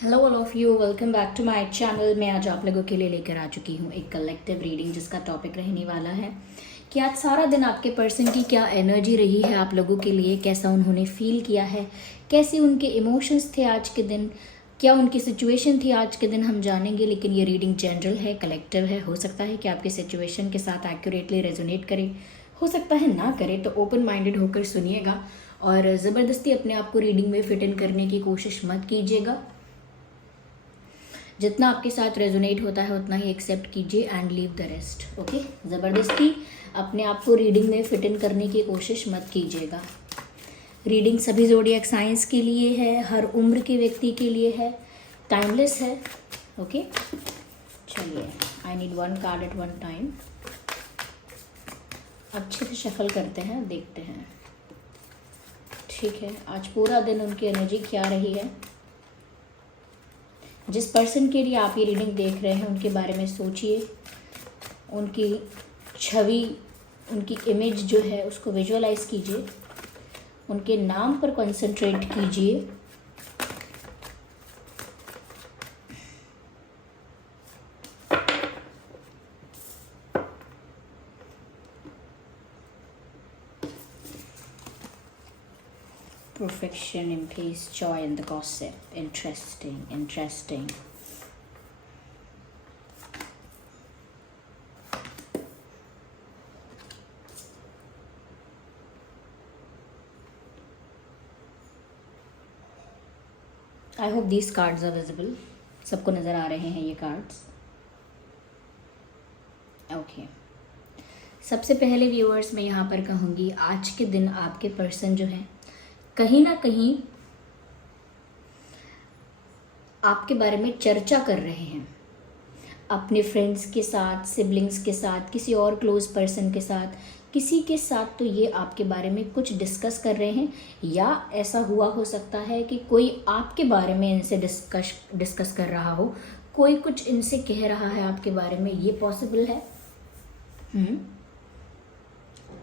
Hello all of you, welcome back to my channel. मैं आज आप लोगों के लिए लेकर आ चुकी हूँ एक कलेक्टिव रीडिंग जिसका टॉपिक रहने वाला है कि आज सारा दिन आपके पर्सन की क्या एनर्जी रही है आप लोगों के लिए, कैसा उन्होंने फील किया है, कैसे उनके इमोशंस थे आज के दिन, क्या उनकी सिचुएशन थी आज के दिन, हम जानेंगे। लेकिन ये रीडिंग जनरल है, कलेक्टिव है। हो सकता है कि आपके सिचुएशन के साथ एक्यूरेटली रेजोनेट करे, हो सकता है ना करे। तो ओपन माइंडेड होकर सुनिएगा और ज़बरदस्ती अपने आप को रीडिंग में फिट इन करने की कोशिश मत कीजिएगा। जितना आपके साथ रेजोनेट होता है उतना ही एक्सेप्ट कीजिए and leave the rest. Okay, ज़बरदस्ती अपने आप को रीडिंग में फिट इन करने की कोशिश मत कीजिएगा। रीडिंग सभी ज़ोडिएक साइंस के लिए है, हर उम्र के व्यक्ति के लिए है, टाइमलेस है। ओके, चलिए, I need one card at one time. अच्छे से शफल करते हैं, देखते हैं। ठीक है, आज पूरा दिन उनकी एनर्जी क्या रही है। जिस पर्सन के लिए आप ये रीडिंग देख रहे हैं उनके बारे में सोचिए, उनकी छवि, उनकी इमेज जो है उसको विजुअलाइज कीजिए, उनके नाम पर कंसंट्रेट कीजिए। Perfection in peace, joy in the gossip. Interesting. I hope these cards are visible. सबको नज़र आ रहे हैं ये कार्ड्स। ओके, सबसे पहले व्यूअर्स मैं यहाँ पर कहूँगी, आज के दिन आपके पर्सन जो है कहीं ना कहीं आपके बारे में चर्चा कर रहे हैं अपने फ्रेंड्स के साथ, सिबलिंग्स के साथ, किसी और क्लोज पर्सन के साथ, किसी के साथ। तो ये आपके बारे में कुछ डिस्कस कर रहे हैं, या ऐसा हुआ हो सकता है कि कोई आपके बारे में इनसे डिस्कस कर रहा हो, कोई कुछ इनसे कह रहा है आपके बारे में, ये पॉसिबल है।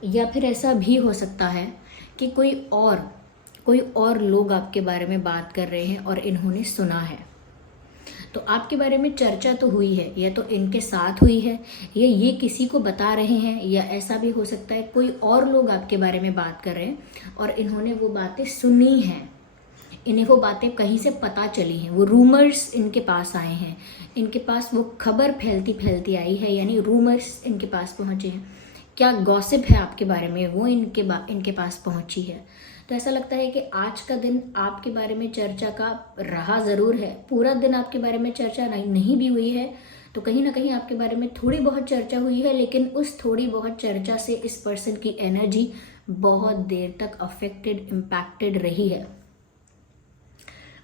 या फिर ऐसा भी हो सकता है कि कोई और लोग आपके बारे में बात कर रहे हैं और इन्होंने सुना है। तो आपके बारे में चर्चा तो हुई है, या तो इनके साथ हुई है, या ये किसी को बता रहे हैं, या ऐसा भी हो सकता है कोई और लोग आपके बारे में बात कर रहे हैं और इन्होंने वो बातें सुनी हैं, इन्हें वो बातें कहीं से पता चली हैं, वो रूमर्स इनके पास आए हैं, इनके पास वो खबर फैलती फैलती आई है, यानी रूमर्स इनके पास पहुँचे हैं। क्या गॉसिप है आपके बारे में, वो इनके पास पहुँची है। तो ऐसा लगता है कि आज का दिन आपके बारे में चर्चा का रहा ज़रूर है। पूरा दिन आपके बारे में चर्चा नहीं भी हुई है, तो कहीं ना कहीं आपके बारे में थोड़ी बहुत चर्चा हुई है, लेकिन उस थोड़ी बहुत चर्चा से इस पर्सन की एनर्जी बहुत देर तक अफेक्टेड, इम्पैक्टेड रही है।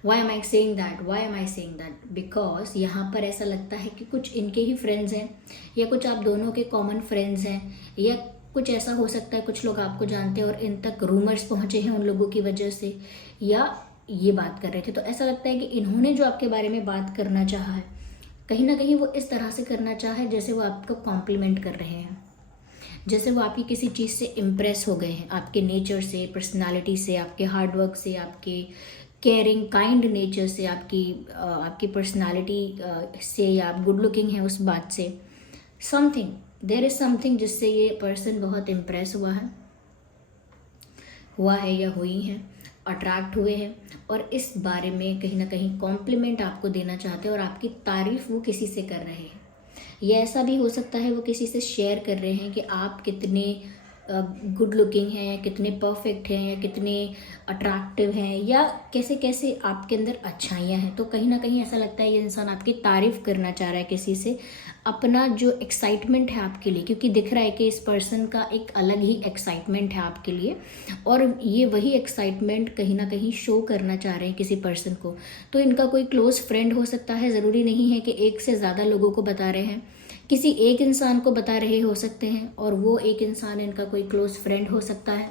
Why am I saying that? Because यहाँ पर ऐसा लगता है कि कुछ इनके ही फ्रेंड्स हैं, या कुछ आप दोनों के कॉमन फ्रेंड्स हैं, या कुछ ऐसा हो सकता है कुछ लोग आपको जानते हैं और इन तक रूमर्स पहुँचे हैं उन लोगों की वजह से, या ये बात कर रहे थे। तो ऐसा लगता है कि इन्होंने जो आपके बारे में बात करना चाहा है, कहीं ना कहीं वो इस तरह से करना चाहा है जैसे वो आपको कॉम्प्लीमेंट कर रहे हैं, जैसे वो आपकी किसी चीज़ से इम्प्रेस हो गए हैं, आपके नेचर से, पर्सनालिटी से, आपके हार्डवर्क से, आपके केयरिंग काइंड नेचर से, आपकी पर्सनालिटी से, या आप गुड लुकिंग हैं उस बात से। देयर इज समथिंग जिससे ये पर्सन बहुत इम्प्रेस हुआ है या हुई हैं, अट्रैक्ट हुए हैं, और इस बारे में कहीं ना कहीं कॉम्प्लीमेंट आपको देना चाहते हैं और आपकी तारीफ वो किसी से कर रहे हैं। या ऐसा भी हो सकता है वो किसी से शेयर कर रहे हैं कि आप कितने गुड लुकिंग हैं, या कितने परफेक्ट हैं, या कितने अट्रैक्टिव हैं, या कैसे कैसे आपके अंदर अच्छाइयाँ हैं। तो कहीं ना कहीं ऐसा लगता है ये इंसान आपकी तारीफ़ करना चाह रहा है किसी से, अपना जो एक्साइटमेंट है आपके लिए, क्योंकि दिख रहा है कि इस पर्सन का एक अलग ही एक्साइटमेंट है आपके लिए, और ये वही एक्साइटमेंट कहीं ना कहीं शो करना चाह रहे हैं किसी पर्सन को। तो इनका कोई क्लोज फ्रेंड हो सकता है, ज़रूरी नहीं है कि एक से ज़्यादा लोगों को बता रहे हैं, किसी एक इंसान को बता रहे हो सकते हैं, और वो एक इंसान इनका कोई क्लोज फ्रेंड हो सकता है।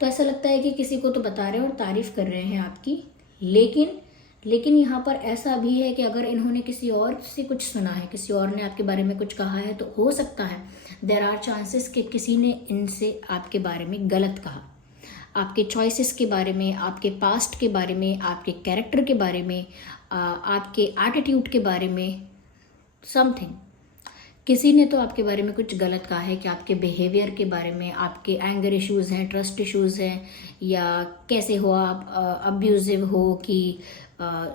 तो ऐसा लगता है कि किसी को तो बता रहे हैं और तारीफ कर रहे हैं आपकी, लेकिन यहाँ पर ऐसा भी है कि अगर इन्होंने किसी और से कुछ सुना है, किसी और ने आपके बारे में कुछ कहा है, तो हो सकता है देयर आर चांसेस कि किसी ने इनसे आपके बारे में गलत कहा, आपके चॉइसेस के बारे में, आपके पास्ट के बारे में, आपके कैरेक्टर के बारे में, आपके एटीट्यूड के बारे में, समथिंग। किसी ने तो आपके बारे में कुछ गलत कहा है कि आपके बिहेवियर के बारे में, आपके एंगर इश्यूज़ हैं, ट्रस्ट इश्यूज़ हैं, या कैसे हो आप, अब्यूजिव हो कि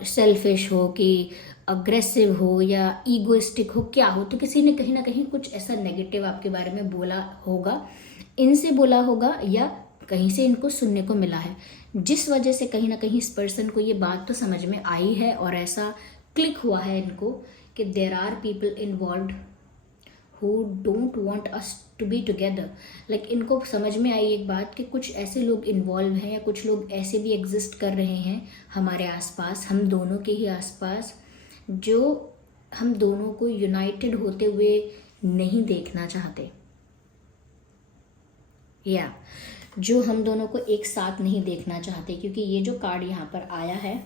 सेल्फिश हो कि अग्रेसिव हो या ईगोइस्टिक हो, क्या हो। तो किसी ने कहीं ना कहीं कुछ ऐसा नेगेटिव आपके बारे में बोला होगा, इनसे बोला होगा या कहीं से इनको सुनने को मिला है, जिस वजह से कहीं ना कहीं इस पर्सन को ये बात तो समझ में आई है और ऐसा क्लिक हुआ है इनको कि there are people involve who don't want us to be together। Like इनको समझ में आई एक बात कि कुछ ऐसे लोग इन्वॉल्व हैं या कुछ लोग ऐसे भी एग्जिस्ट कर रहे हैं हमारे आसपास, हम दोनों के ही आसपास, जो हम दोनों को यूनाइटेड होते हुए नहीं देखना चाहते, या जो हम दोनों को एक साथ नहीं देखना चाहते। क्योंकि ये जो कार्ड यहाँ पर आया है,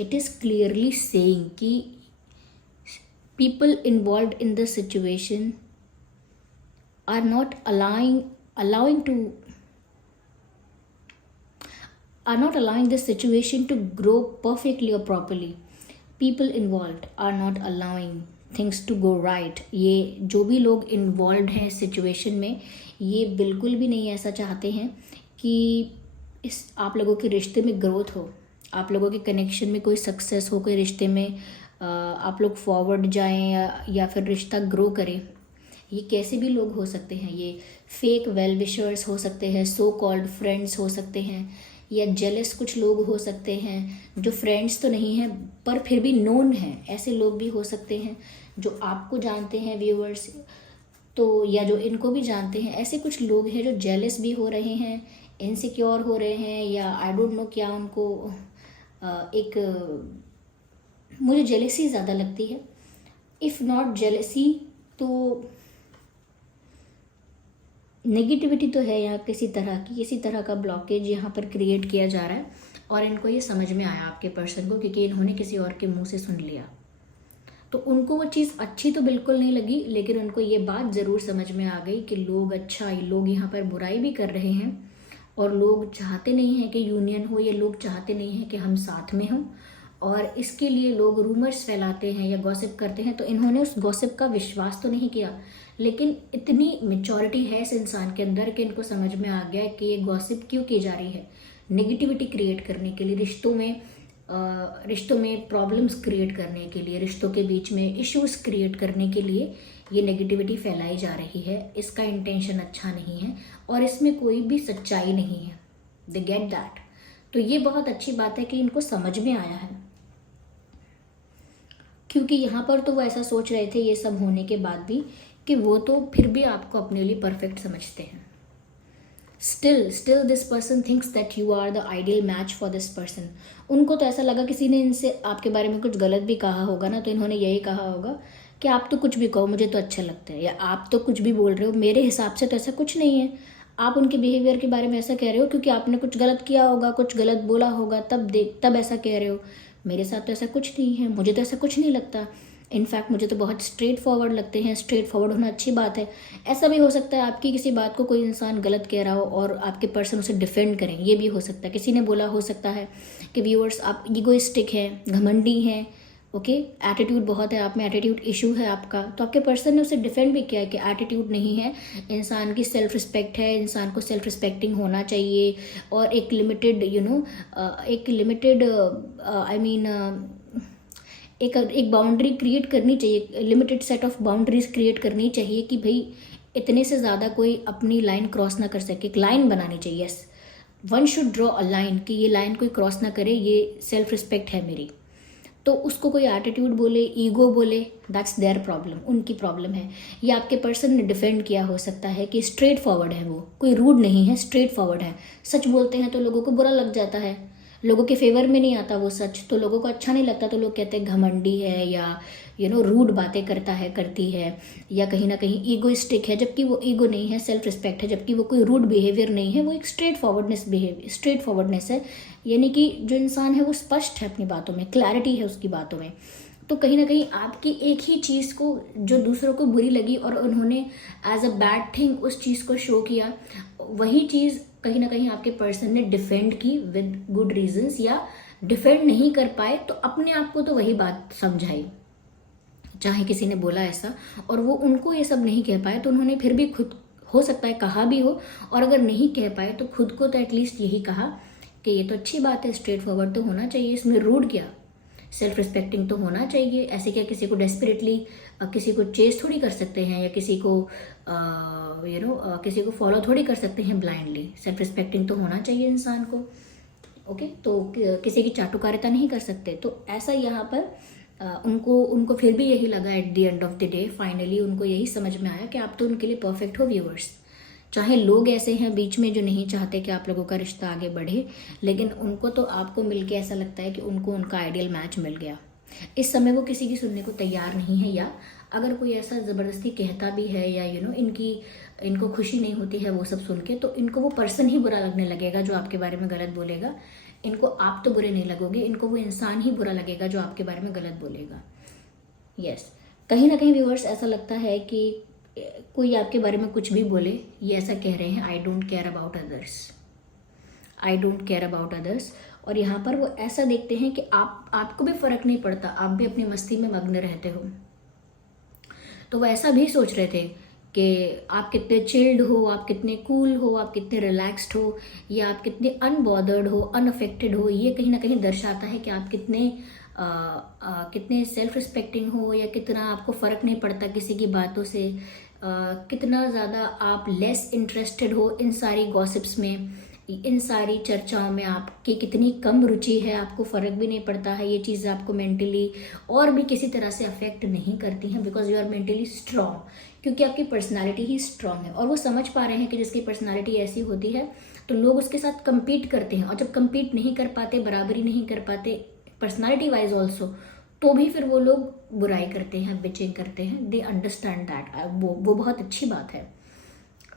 इट इज़ क्लियरली सेइंग कि people involved in the situation are not allowing the situation to grow perfectly or properly। people involved are not allowing things to go right। ये जो भी लोग इन्वॉल्व हैं सिचुएशन में, ये बिल्कुल भी नहीं ऐसा चाहते हैं कि इस आप लोगों के रिश्ते में ग्रोथ हो, आप लोगों के कनेक्शन में कोई सक्सेस हो, कोई रिश्ते में आप लोग फॉरवर्ड जाएं या फिर रिश्ता ग्रो करें। ये कैसे भी लोग हो सकते हैं, ये फेक वेल विशर्स हो सकते हैं, सो कॉल्ड फ्रेंड्स हो सकते हैं, या जेलस कुछ लोग हो सकते हैं जो फ्रेंड्स तो नहीं हैं पर फिर भी नोन हैं, ऐसे लोग भी हो सकते हैं जो आपको जानते हैं व्यूअर्स, तो या जो इनको भी जानते हैं। ऐसे कुछ लोग हैं जो जेलस भी हो रहे हैं, इनसिक्योर हो रहे हैं, या आई डोंट नो क्या उनको एक मुझे जेलेसी ज़्यादा लगती है, इफ़ नॉट जेलेसी तो नेगेटिविटी तो है यहाँ किसी तरह का ब्लॉकेज यहाँ पर क्रिएट किया जा रहा है। और इनको ये समझ में आया आपके पर्सन को, क्योंकि इन्होंने किसी और के मुंह से सुन लिया, तो उनको वो चीज़ अच्छी तो बिल्कुल नहीं लगी, लेकिन उनको ये बात ज़रूर समझ में आ गई कि लोग यहाँ पर बुराई भी कर रहे हैं और लोग चाहते नहीं हैं कि यूनियन हो, ये लोग चाहते नहीं हैं कि हम साथ में हों, और इसके लिए लोग रूमर्स फैलाते हैं या गॉसिप करते हैं। तो इन्होंने उस गॉसिप का विश्वास तो नहीं किया, लेकिन इतनी मेचोरिटी है इस इंसान के अंदर कि इनको समझ में आ गया कि ये गॉसिप क्यों की जा रही है, नेगेटिविटी क्रिएट करने के लिए, रिश्तों में प्रॉब्लम्स क्रिएट करने के लिए, रिश्तों के बीच में इश्यूज क्रिएट करने के लिए ये नेगेटिविटी फैलाई जा रही है। इसका इंटेंशन अच्छा नहीं है और इसमें कोई भी सच्चाई नहीं है। They get that. तो ये बहुत अच्छी बात है कि इनको समझ में आया है, क्योंकि यहाँ पर तो वो ऐसा सोच रहे थे ये सब होने के बाद भी कि वो तो फिर भी आपको अपने लिए परफेक्ट समझते हैं। Still this person thinks that you are the ideal match for this person. उनको तो ऐसा लगा किसी ने इनसे आपके बारे में कुछ गलत भी कहा होगा ना, तो इन्होंने यही कहा होगा कि आप तो कुछ भी कहो मुझे तो अच्छा लगता है, या आप तो कुछ भी बोल रहे हो, मेरे हिसाब से तो ऐसा कुछ नहीं है। आप उनके बिहेवियर के बारे में ऐसा कह रहे हो क्योंकि आपने कुछ गलत किया होगा, कुछ गलत बोला होगा, तब ऐसा कह रहे हो। मेरे साथ तो ऐसा कुछ नहीं है, मुझे तो ऐसा कुछ नहीं लगता। इनफैक्ट मुझे तो बहुत स्ट्रेट फॉरवर्ड लगते हैं। स्ट्रेट फॉरवर्ड होना अच्छी बात है। ऐसा भी हो सकता है आपकी किसी बात को कोई इंसान गलत कह रहा हो और आपके पर्सन उसे डिफेंड करें, ये भी हो सकता है। किसी ने बोला हो सकता है कि व्यूअर्स आप ईगोइस्टिक हैं, घमंडी हैं, ओके, एटीट्यूड बहुत है आप में, एटीट्यूड इशू है आपका, तो आपके पर्सन ने उसे डिफेंड भी किया है कि एटीट्यूड नहीं है, इंसान की सेल्फ रिस्पेक्ट है, इंसान को सेल्फ रिस्पेक्टिंग होना चाहिए, और एक लिमिटेड एक बाउंड्री क्रिएट करनी चाहिए, limited set of boundaries create करनी चाहिए कि भाई इतने से ज़्यादा कोई अपनी लाइन क्रॉस ना कर सके। एक लाइन बनानी चाहिए, yes, one should draw a line कि ये लाइन कोई क्रॉस ना करे, ये सेल्फ रिस्पेक्ट है मेरी। तो उसको कोई एटीट्यूड बोले, ईगो बोले, दैट्स देयर प्रॉब्लम, उनकी प्रॉब्लम है। या आपके पर्सन ने डिफेंड किया हो सकता है कि स्ट्रेट फॉरवर्ड है, वो कोई रूड नहीं है, स्ट्रेट फॉरवर्ड है। सच बोलते हैं तो लोगों को बुरा लग जाता है, लोगों के फेवर में नहीं आता वो सच, तो लोगों को अच्छा नहीं लगता, तो लोग कहते हैं घमंडी है, या रूड बातें करता है, करती है, या कहीं ना कहीं ईगोइस्टिक है, जबकि वो ईगो नहीं है, सेल्फ रिस्पेक्ट है, जबकि वो कोई रूड बिहेवियर नहीं है, वो एक स्ट्रेट फॉरवर्डनेस है। यानी कि जो इंसान है वो स्पष्ट है अपनी बातों में, क्लैरिटी है उसकी बातों में। तो कहीं ना कहीं आपकी एक ही चीज़ को जो दूसरों को बुरी लगी और उन्होंने एज अ बैड थिंग उस चीज़ को शो किया, वही चीज़ कहीं ना कहीं आपके पर्सन ने डिफेंड की विद गुड रीजंस, या डिफेंड नहीं कर पाए तो अपने आप को तो वही बात समझाई, चाहे किसी ने बोला ऐसा और वो उनको ये सब नहीं कह पाए तो उन्होंने फिर भी खुद, हो सकता है कहा भी हो, और अगर नहीं कह पाए तो खुद को तो एटलीस्ट यही कहा कि ये तो अच्छी बात है, स्ट्रेट फॉरवर्ड तो होना चाहिए, इसमें रूड क्या, सेल्फ रिस्पेक्टिंग तो होना चाहिए। ऐसे क्या किसी को डेस्परेटली किसी को चेस थोड़ी कर सकते हैं, या किसी को किसी को फॉलो थोड़ी कर सकते हैं ब्लाइंडली। सेल्फ रिस्पेक्टिंग तो होना चाहिए इंसान को। ओके, तो किसी की चाटुकारिता नहीं कर सकते। तो ऐसा यहाँ पर उनको फिर भी यही लगा at the end of the day, finally उनको यही समझ में आया कि आप तो उनके लिए परफेक्ट हो व्यूअर्स। चाहे लोग ऐसे हैं बीच में जो नहीं चाहते कि आप लोगों का रिश्ता आगे बढ़े, लेकिन उनको तो आपको मिलके ऐसा लगता है कि उनको उनका आइडियल मैच मिल गया। इस समय वो किसी की सुनने को तैयार नहीं है, या अगर कोई ऐसा ज़बरदस्ती कहता भी है या इनको खुशी नहीं होती है वो सब सुन के, तो इनको वो पर्सन ही बुरा लगने लगेगा जो आपके बारे में गलत बोलेगा। इनको आप तो बुरे नहीं लगोगे, इनको वो इंसान ही बुरा लगेगा जो आपके बारे में गलत बोलेगा। यस, कहीं ना कहीं व्यूअर्स ऐसा लगता है कि कोई आपके बारे में कुछ भी बोले, ये ऐसा कह रहे हैं I don't care about others, I don't care about others. और यहाँ पर वो ऐसा देखते हैं कि आपको भी फर्क नहीं पड़ता, आप भी अपनी मस्ती में मग्न रहते हो। तो वो ऐसा भी सोच रहे थे कि आप कितने चिल्ड हो, आप कितने कूल हो, आप कितने रिलैक्स्ड हो, या आप कितने अनबॉदर्ड हो, अनअफेक्टेड हो। ये कहीं ना कहीं दर्शाता है कि आप कितने सेल्फ रिस्पेक्टिंग हो, या कितना आपको फ़र्क नहीं पड़ता किसी की बातों से, कितना ज़्यादा आप लेस इंटरेस्टेड हो इन सारी गॉसिप्स में, इन सारी चर्चाओं में आपकी कितनी कम रुचि है, आपको फ़र्क भी नहीं पड़ता है। ये चीज़ आपको मेंटली और भी किसी तरह से अफेक्ट नहीं करती हैं, because you are mentally strong, क्योंकि आपकी पर्सनालिटी ही स्ट्रॉन्ग है। और वो समझ पा रहे हैं कि जिसकी पर्सनालिटी ऐसी होती है तो लोग उसके साथ कम्पीट करते हैं, और जब कम्पीट नहीं कर पाते, बराबरी नहीं कर पाते पर्सनालिटी वाइज ऑल्सो, तो भी फिर वो लोग बुराई करते हैं, बिचिंग करते हैं। दे अंडरस्टैंड दैट, वो बहुत अच्छी बात है।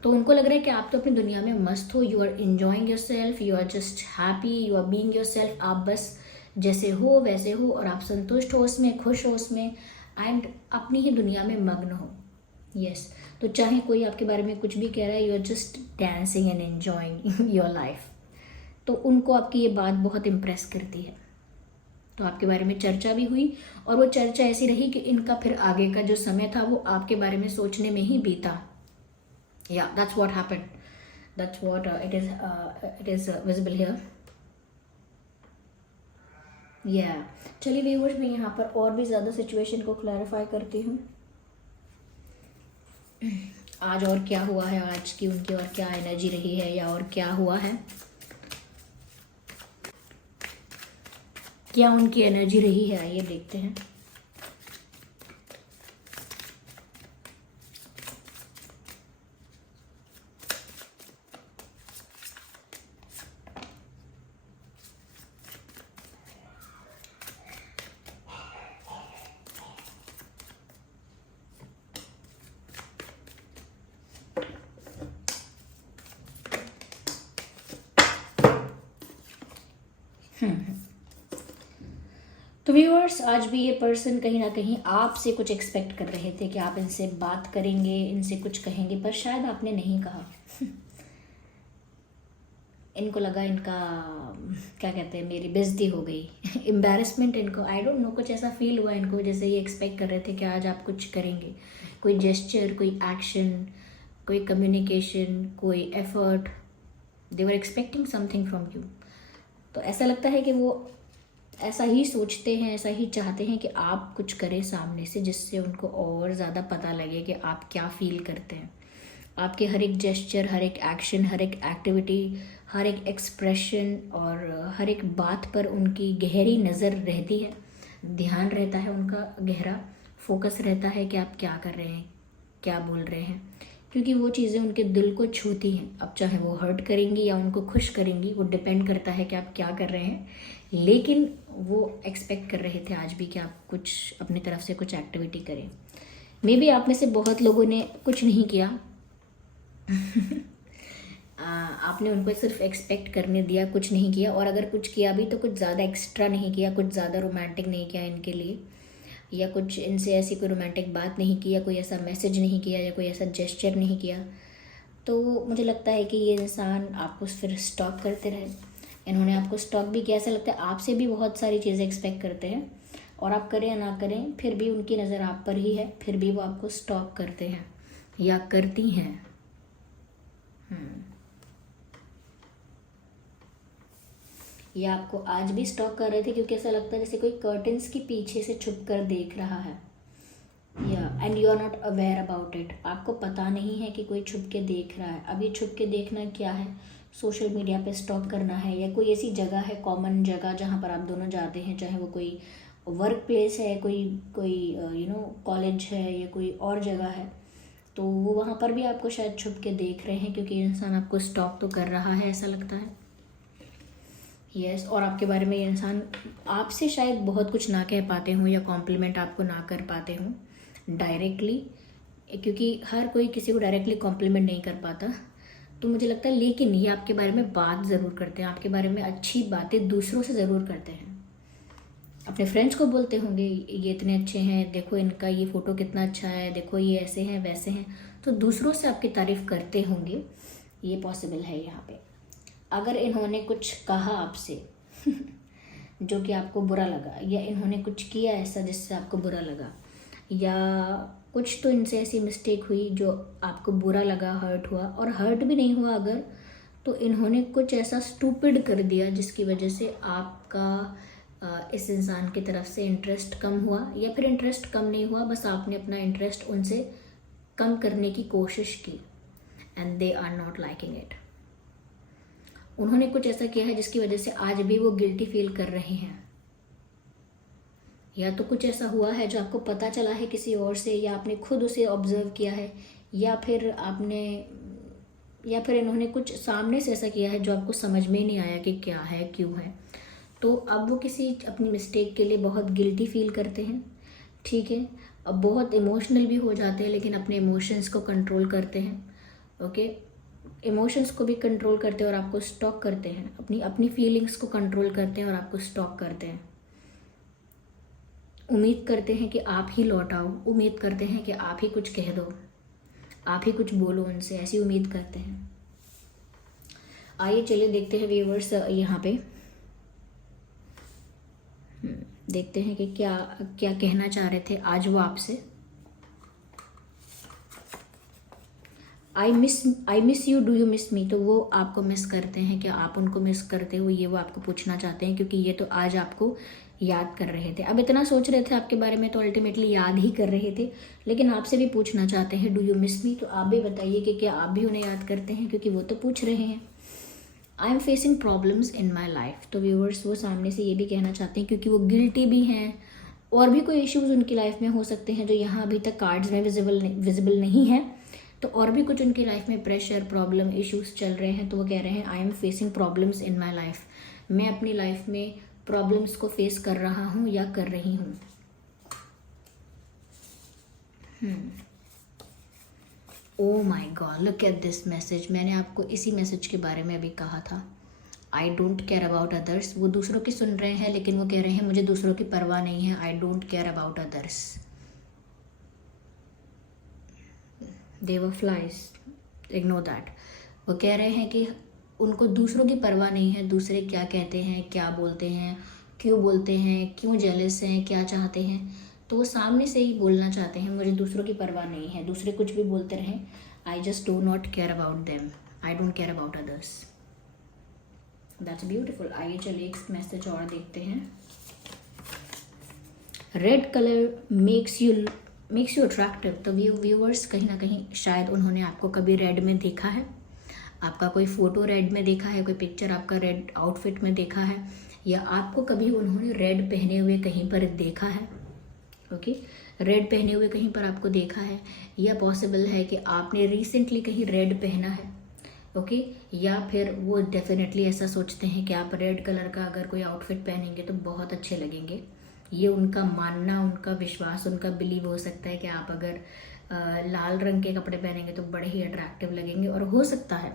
तो उनको लग रहा है कि आप तो अपनी दुनिया में मस्त हो, you are enjoying yourself, you are just happy, you are being yourself. आप बस जैसे हो वैसे हो, और आप संतुष्ट हो उसमें, खुश हो उसमें, एंड अपनी ही दुनिया में मग्न हो। यस, तो चाहे कोई आपके बारे में कुछ भी कह रहा है, you are just dancing and enjoying your life. तो उनको आपकी ये बात बहुत इम्प्रेस करती है। तो आपके बारे में चर्चा भी हुई, और वो चर्चा ऐसी रही कि इनका फिर आगे का जो समय था वो आपके बारे में सोचने में ही बीता। या that's what happened, that's what it is visible here. या चलिए व्यूअर्स, मैं यहाँ पर और भी ज़्यादा सिचुएशन को क्लैरिफाई करती हूँ। आज और क्या हुआ है, आज की उनकी और क्या एनर्जी रही है, या और क्या हुआ है, क्या उनकी एनर्जी रही है, आइए देखते हैं। तो व्यूअर्स, आज भी ये पर्सन कहीं ना कहीं आपसे कुछ एक्सपेक्ट कर रहे थे कि आप इनसे बात करेंगे, इनसे कुछ कहेंगे, पर शायद आपने नहीं कहा। इनको लगा इनका क्या कहते हैं, मेरी बेइज्जती हो गई, एम्बैरेसमेंट इनको, आई डोंट नो, कुछ ऐसा फील हुआ इनको, जैसे ये एक्सपेक्ट कर रहे थे कि आज आप कुछ करेंगे, कोई जेस्चर, कोई एक्शन, कोई कम्युनिकेशन, कोई effort. They were expecting something from you. तो ऐसा लगता है कि वो ऐसा ही सोचते हैं, ऐसा ही चाहते हैं कि आप कुछ करें सामने से, जिससे उनको और ज़्यादा पता लगे कि आप क्या फील करते हैं। आपके हर एक जेस्चर, हर एक एक्शन, हर एक एक्टिविटी, हर एक एक्सप्रेशन और हर एक बात पर उनकी गहरी नज़र रहती है, ध्यान रहता है उनका, गहरा फोकस रहता है कि आप क्या कर रहे हैं, क्या बोल रहे हैं, क्योंकि वो चीज़ें उनके दिल को छूती हैं। अब चाहे वो हर्ट करेंगी या उनको खुश करेंगी, वो डिपेंड करता है कि आप क्या कर रहे हैं, लेकिन वो एक्सपेक्ट कर रहे थे आज भी कि आप कुछ अपनी तरफ से कुछ एक्टिविटी करें। मे बी आप में से बहुत लोगों ने कुछ नहीं किया। आपने उनको सिर्फ एक्सपेक्ट करने दिया, कुछ नहीं किया, और अगर कुछ किया भी तो कुछ ज़्यादा एक्स्ट्रा नहीं किया, कुछ ज़्यादा रोमांटिक नहीं किया इनके लिए, या कुछ इनसे ऐसी कोई रोमांटिक बात नहीं की, या कोई ऐसा मैसेज नहीं किया, या कोई ऐसा जेस्चर नहीं किया। तो मुझे लगता है कि ये इंसान आपको फिर स्टॉक करते रहे। इन्होंने आपको स्टॉक भी किया, ऐसा लगता है आपसे भी बहुत सारी चीज़ें एक्सपेक्ट करते हैं, और आप करें या ना करें फिर भी उनकी नज़र आप पर ही है, फिर भी वो आपको स्टॉक करते हैं या करती हैं। ये आपको आज भी स्टॉक कर रहे थे, क्योंकि ऐसा लगता है जैसे कोई कर्टन्स के पीछे से छुप कर देख रहा है, या and you are not aware about it. आपको पता नहीं है कि कोई छुप के देख रहा है। अब ये छुप के देखना क्या है? सोशल मीडिया पे स्टॉक करना है, या कोई ऐसी जगह है, कॉमन जगह जहाँ पर आप दोनों जाते हैं, चाहे वो कोई वर्क प्लेस है, कोई कोई कॉलेज है, या कोई और जगह है, तो वो वहाँ पर भी आपको शायद छुप के देख रहे हैं, क्योंकि इंसान आपको स्टॉक तो कर रहा है, ऐसा लगता है। यस, और आपके बारे में ये इंसान आपसे शायद बहुत कुछ ना कह पाते हों, या कॉम्प्लीमेंट आपको ना कर पाते हों डायरेक्टली, क्योंकि हर कोई किसी को डायरेक्टली कॉम्प्लीमेंट नहीं कर पाता। तो मुझे लगता है, लेकिन ये आपके बारे में बात ज़रूर करते हैं, आपके बारे में अच्छी बातें दूसरों से ज़रूर करते हैं। अपने फ्रेंड्स को बोलते होंगे ये इतने अच्छे हैं, देखो इनका ये फ़ोटो कितना अच्छा है, देखो ये ऐसे हैं वैसे हैं, तो दूसरों से आपकी तारीफ़ करते होंगे, ये पॉसिबल है यहाँ पे। अगर इन्होंने कुछ कहा आपसे जो कि आपको बुरा लगा, या इन्होंने कुछ किया ऐसा जिससे आपको बुरा लगा, या कुछ तो इनसे ऐसी मिस्टेक हुई जो आपको बुरा लगा, हर्ट हुआ, और हर्ट भी नहीं हुआ अगर, तो इन्होंने कुछ ऐसा स्टूपिड कर दिया जिसकी वजह से आपका इस इंसान की तरफ से इंटरेस्ट कम हुआ, या फिर इंटरेस्ट कम नहीं हुआ, बस आपने अपना इंटरेस्ट उनसे कम करने की कोशिश की, and they are not liking it. उन्होंने कुछ ऐसा किया है जिसकी वजह से आज भी वो गिल्टी फील कर रहे हैं, या तो कुछ ऐसा हुआ है जो आपको पता चला है किसी और से, या आपने खुद उसे ऑब्जर्व किया है, या फिर इन्होंने कुछ सामने से ऐसा किया है जो आपको समझ में नहीं आया कि क्या है, क्यों है। तो अब वो किसी अपनी मिस्टेक के लिए बहुत गिल्टी फील करते हैं, ठीक है। अब बहुत इमोशनल भी हो जाते हैं, लेकिन अपने इमोशंस को कंट्रोल करते हैं, ओके। इमोशंस को भी कंट्रोल करते हैं और आपको स्टॉक करते हैं, अपनी फीलिंग्स को कंट्रोल करते हैं और आपको स्टॉक करते हैं। उम्मीद करते हैं कि आप ही लौट आओ, उम्मीद करते हैं कि आप ही कुछ कह दो, आप ही कुछ बोलो उनसे, ऐसी उम्मीद करते हैं। आइए चलिए देखते हैं व्यूअर्स, यहाँ पे देखते हैं कि क्या क्या कहना चाह रहे थे आज वो आपसे। I miss you, do you miss मी। तो वो आपको मिस करते हैं, क्या आप उनको मिस करते हो, ये वो आपको पूछना चाहते हैं, क्योंकि ये तो आज आपको याद कर रहे थे। अब इतना सोच रहे थे आपके बारे में, तो अल्टीमेटली याद ही कर रहे थे, लेकिन आपसे भी पूछना चाहते हैं डू यू मिस मी। तो आप भी बताइए कि क्या आप भी उन्हें याद करते हैं, क्योंकि वो तो पूछ रहे हैं। I am facing problems in my life. तो व्यूअर्स वो सामने से ये भी कहना चाहते हैं, क्योंकि वो गिल्टी भी हैं, और भी कोई इश्यूज़ उनकी लाइफ में हो सकते हैं जो यहाँ अभी तक कार्ड्स में विजिबल नहीं है, तो और भी कुछ उनकी लाइफ में प्रेशर, प्रॉब्लम, इश्यूज चल रहे हैं। तो वो कह रहे हैं I am facing problems in my life, मैं अपनी लाइफ में प्रॉब्लम्स को फेस कर रहा हूँ या कर रही हूँ। Oh my God, look at this message. मैंने आपको इसी मैसेज के बारे में अभी कहा था। I don't care about others. वो दूसरों की सुन रहे हैं, लेकिन वो कह रहे हैं मुझे दूसरों की परवाह नहीं है। I don't care about others. They were flies, ignore that। वो कह रहे हैं कि उनको दूसरों की परवाह नहीं है, दूसरे क्या कहते हैं, क्या बोलते हैं, क्यों बोलते हैं, क्यों जेलस हैं, क्या चाहते हैं। तो वो सामने से ही बोलना चाहते हैं मुझे दूसरों की परवाह नहीं है, दूसरे कुछ भी बोलते रहें, I just do not care about them, I don't care about others. That's beautiful. आइए चलिए एक मैसेज और देखते हैं। Red colour makes you attractive. तो व्यूअर्स कहीं ना कहीं शायद उन्होंने आपको कभी रेड में देखा है, आपका कोई फ़ोटो रेड में देखा है, कोई पिक्चर आपका रेड आउटफिट में देखा है, या आपको कभी उन्होंने रेड पहने हुए कहीं पर देखा है, ओके। रेड पहने हुए कहीं पर आपको देखा है, या पॉसिबल है कि आपने रिसेंटली कहीं रेड पहना है, ओके। या फिर वो डेफिनेटली ऐसा सोचते हैं कि आप रेड कलर का अगर कोई आउटफिट पहनेंगे तो बहुत अच्छे लगेंगे। ये उनका मानना, उनका विश्वास, उनका बिलीव हो सकता है कि आप अगर लाल रंग के कपड़े पहनेंगे तो बड़े ही अट्रैक्टिव लगेंगे। और हो सकता है,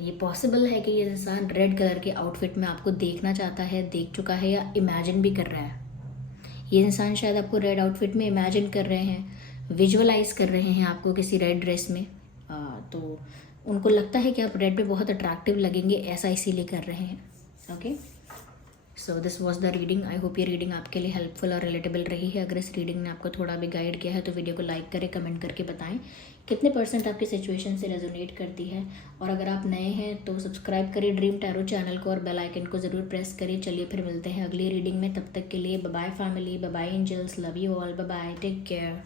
ये पॉसिबल है कि ये इंसान रेड कलर के आउटफिट में आपको देखना चाहता है, देख चुका है, या इमेजिन भी कर रहा है। ये इंसान शायद आपको रेड आउटफिट में इमेजिन कर रहे हैं, विजुअलाइज कर रहे हैं आपको किसी रेड ड्रेस में, तो उनको लगता है कि आप रेड पे बहुत अट्रैक्टिव लगेंगे, ऐसा इसीलिए कर रहे हैं। Okay, so this was the reading. I hope ये रीडिंग आपके लिए हेल्पफुल और रिलेटेबल रही है। अगर इस रीडिंग ने आपको थोड़ा भी गाइड किया है तो वीडियो को लाइक करें, कमेंट करके बताएं कितने % आपकी सिचुएशन से रेजोनेट करती है। और अगर आप नए हैं तो सब्सक्राइब करिए ड्रीम टैरो चैनल को और बेल आइकन को ज़रूर प्रेस करिए। चलिए फिर मिलते हैं अगली रीडिंग में, तब तक के लिए bye bye family, bye bye angels, love you all, bye bye, take care.